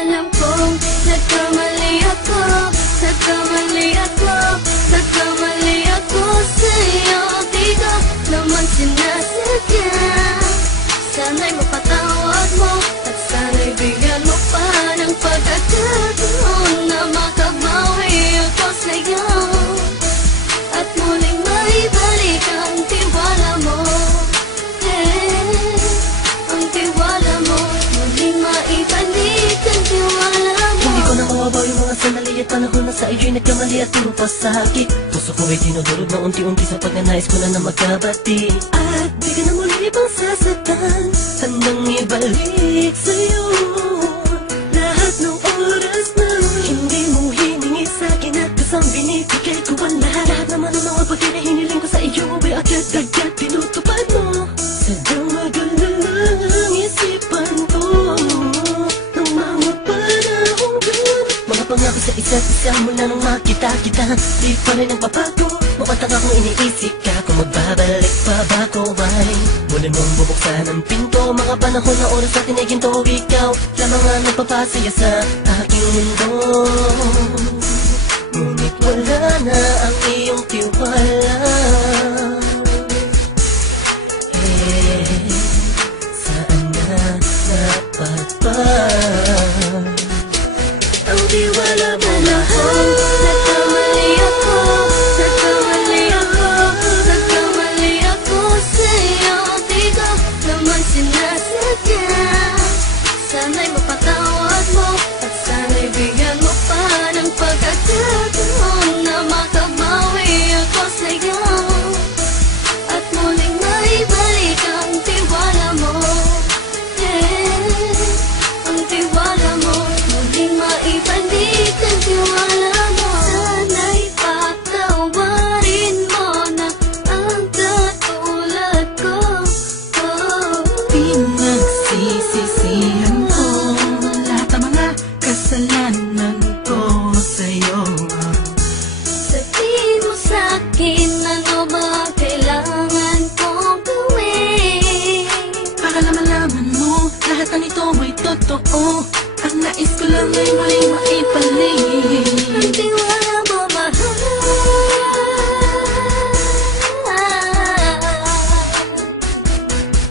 Alam kong nagkamali ako, nagkamali ako, nagkamali ako sa'yo. Di ko naman sinasadya. Sana'y mapatawad mo at sana'y bigyan mo pa ng pagkakataon na makabawi ako sa'yo at muling maibalik ang tiwala mo. Ang tiwala mo, muling maibalik ang tiwala mo. Hindi ko na mawabaw yung mga sandali at panahon na sa iyo'y nagkamali at puro pasakit. Puso ko ay dinudurog na unti-unti sa pagnanais ko na magkabati. At di ka na muli pang sasaktan, handang ibalik sa'yo lahat ng oras na hindi mo hiningi sa'kin at kasang binibigay ko ang lahat naman ng mga bagay na hiniling ko sa iyo ay agad-agad tinutupad mo. Sadyang magulo lang isipan ko ng mga panahong yun. Mga pangako sa isa't isa mula nung makita kita, di pa rin nagbabago. Mapatang akong iniisip ka kung magbabalik pa ba ko ay muli mong bubuksan ang pinto. Mga panahon na oras natin ay ginto, ikaw lamang ang nagpapasaya sa aking mundo. Ngunit wala na ang iyong tiwala. Saan na dapat ba ang tiwala mo mahal? Nagkamali ako, nagkamali ako, nagkamali ako sa'yo. Di ko naman sinasadya. Sana'y mapatawad mo at sana'y bigyan mo pa ng pagkakataon na makabawi ako sa'yo at muling maibalik ang tiwala mo. Ang tiwala mo, muling maibalik ang tiwala mo. Sana'y patawarin mo na ang katulad ko. Pinagsisisihan ko lahat ng mga kasalanan ko sa'yo. Sabihin mo sa'kin ano ba kailangan kong gawin Para na malaman mo lahat na nito ay totoo. Ang nais ko lang ay muling maibalik ang tiwala mo, mahal.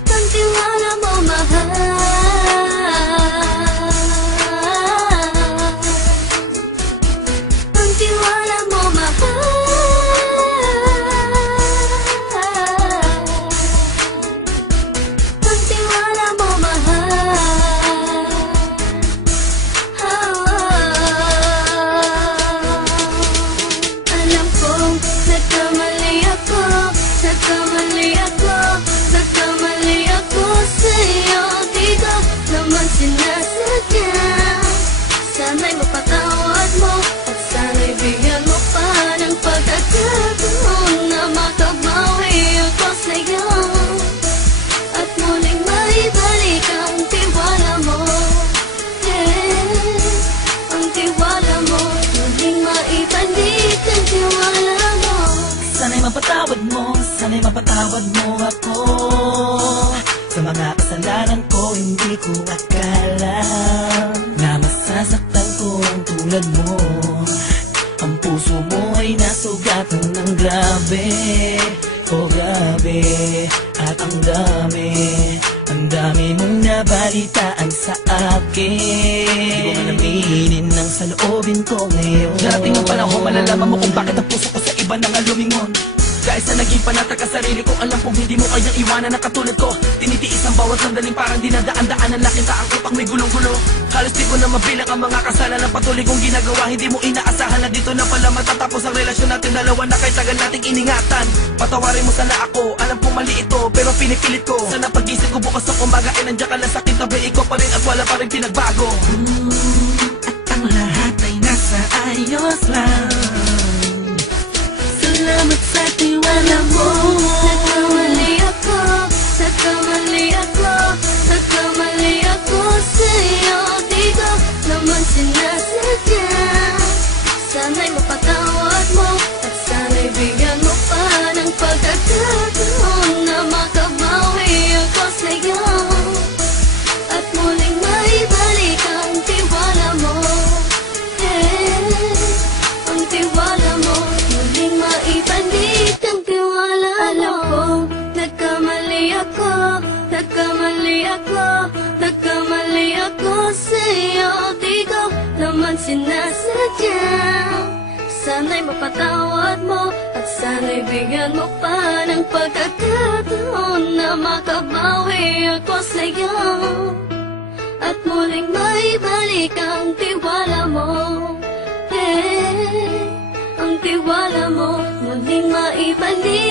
Ang tiwala mo, mahal. Ang tiwala mo, mahal. Ang tiwala mo, mahal. Alam kong nagkamali ako, nagkamali ako, nagkamali ako sa'yo. Di ko naman sinasadya. Sana'y mapatawad mo at sana'y bigyan mo pa ng pagkakataon na makabawi ako sa'yo at muling maibalik ang tiwala mo. Ang tiwala mo, muling maibalik ang tiwala mo. Sana'y mapatawad mo, sana'y mapatawad mo ako sa mga kasalanan ko. Hindi ko akala na masasaktan ko ang tulad mo. Ang puso mo ay nasugatan ng grabe, oh grabe. At ang dami mong nabalitaan sa akin. Di ko man aminin ng saloobin ko ngayon. Darating ang panahon, malalaman mo kung bakit ang puso ko sa iba nang alumingon. Dahil sa naging panatag ka sarili ko, alam kong hindi mo kayang iwanan na katulad ko. Tinitiis ang bawat sandaling parang dinadaan-daan ang laking taang utang may gulong-gulo. Halos di ko na mabilang ang mga kasalanan patuloy kong ginagawa. Hindi mo inaasahan na dito na pala matatapos ang relasyon natin dalawa na kahit tagal nating iningatan. Patawarin mo sana ako, alam kong mali ito pero pinipilit ko. Sana pag-isip ko bukas ng umaga ay nandiyan ka lang sa kitabi. Ikaw pa rin at wala pa rin pinagbago. At ang lahat ay nasa ayos lang. Salamat sa tiwala mo. Nagkamali ako, nagkamali ako, nagkamali ako sa'yo. Di ko naman sinasadya. Sana'y mapatawad mo at sana'y bigyan mo pa ng pagkakataon na makabawi ako sa'yo at muling maibalik ang sa'yo, di ko naman sinasadya. Sana'y mapatawad mo at sana'y bigyan mo pa ng pagkakataon na makabawi ako sa'yo at muling maibalik ang tiwala mo. Ang tiwala mo muling maibalik.